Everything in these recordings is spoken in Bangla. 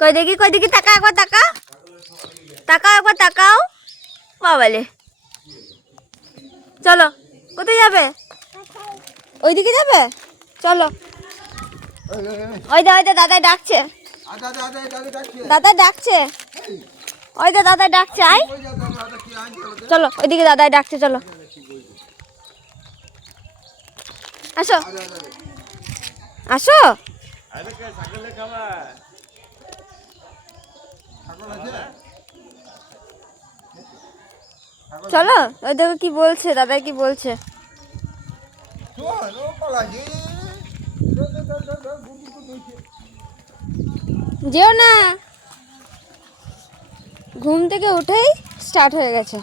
কই দেখি কই দেখি তাকা একবার তাকা তাকাও একবার তাকাও। বাবালে। চলো কোথায় যাবে? ওইদিকে যাবে? চলো। ওই দা ওই দা দাদা ডাকছে। আদা আদা আদা আদা ডাকছে। দাদা ডাকছে। ওই দা দাদা ডাকছে আয়। ওই চলো ওইদিকে দাদা ডাকছে চলো। আসো। আসো? ছাগল চলো ওই দেখো কি বলছে দাদা কি বলছে। যেও না। ঘুম থেকে উঠেই স্টার্ট হয়ে গেছে।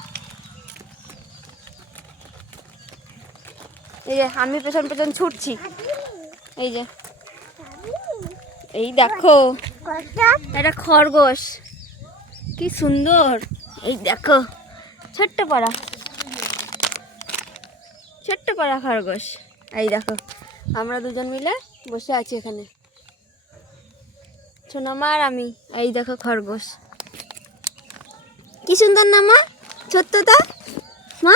এই যে আমি পেছন পেছন ছুটছি। এই যে। এই দেখো। এটা খরগোশ। কি সুন্দর। এই দেখো। ছোট্ট পাড়া। ছোট্ট পাড়া খরগোশ। এই দেখো। আমরা দুজন মিলে বসে আছি এখানে। সোনামা আর আমি। এই দেখো খরগোশ। কি সুন্দর না মা? ছোট্টটা মা?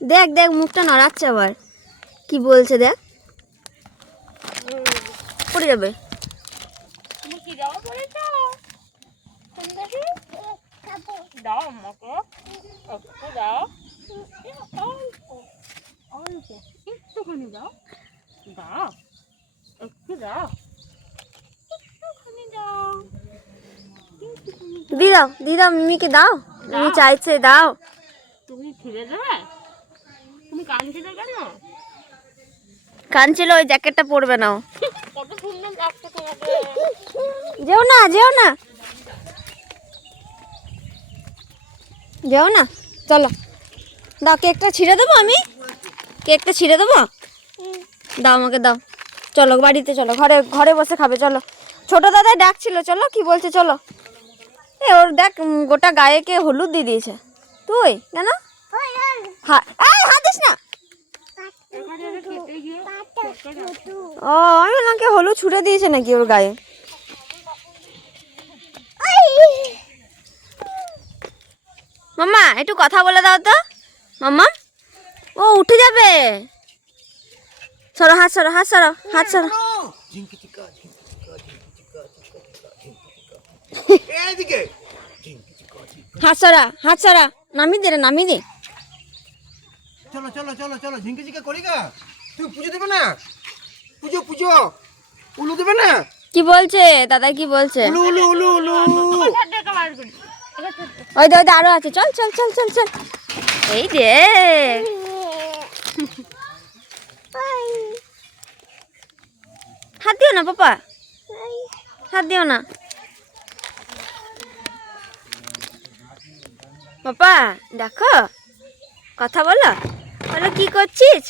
দেখ দেখ মুখটা নড়াচ্ছে আবার। কি বলছে দেখ? পড়ে যাবে। দাও আমাকে। একটু দাও। অল্প অল্প একটুখানি দাও। দাও। একটু দাও। একটুখানি দাও। দি দাও দি দাও মিমিকে দাও। মিমি চাইছে দাও। তুমি ফিরে তুমি কাঁদছিলে কেন? কানছিল ওই জ্যাকেটটা পরবে নাও কত সুন্দর লাগছে তোমাকে যেও না যেও না। যেও না চলো। দাও কেকটা ছিঁড়ে দেবো আমি? কেকটা ছিঁড়ে দেবো? দাও আমাকে দাও। চলো বাড়িতে চলো ঘরে ঘরে বসে খাবে চলো। ছোট দাদাই ডাকছিল চলো কি বলছে চলো। এ ওর দেখ গোটা গায়ে কে হলুদ দিয়ে দিয়েছে। তুই কেন? না। ও আমি বললাম কে হলুদ ছুটে দিয়েছে নাকি ওর গায়ে? মাম্মা একটু কথা বলে দাও তো। মাম্মা ও উঠে যাবে। সরো হাত সরো হাত সরো হাত সরো। হাত সরা হাত সরা নামি দে রে নামি দে। চলো চলো চলো চলো ঝিঙ্কি করি গা। তুমি পুজো দেবে না? পুজো পুজো। উলু দেবে না? কি বলছে? দাদা কি বলছে? উলু উলু উলু উলু ওই দে ওই দে আরও আছে। চল চল চল চল চল। এই দে হাত দিও না পাপা। হাত দিও না। পাপা দেখো কথা বলো। বলো কি করছিস?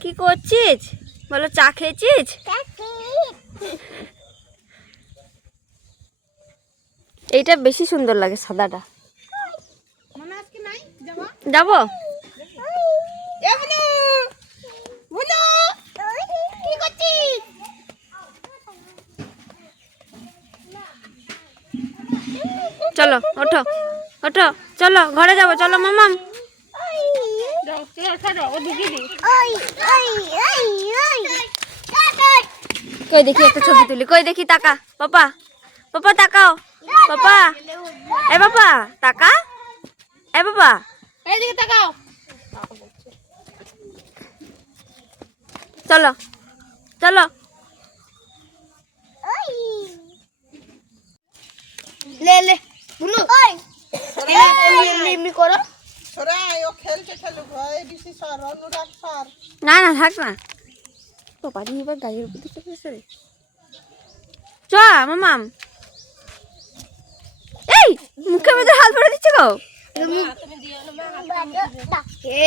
কি করছিস? বলো চা খেয়েছিস? এইটা বেশি সুন্দর লাগে সাদাটা। যাব? চলো ওঠো। ওঠো চলো ঘরে যাব চলো মামাম। কই দেখি একটা ছবি তুলি কই দেখি তাকা পাপা পাপা তাকাও। পাপা এ পাপা তাকা এ পাপা এইদিকে তাকাও। চলো চলো। লে লে বুলু এমনি এমনি করো। না না থাক না। পাপা দিয়ে এবার গাড়ির উপর দিকে রে। চ মামাম। মুখের মধ্যে হাত ভরে দিচ্ছে গো? এ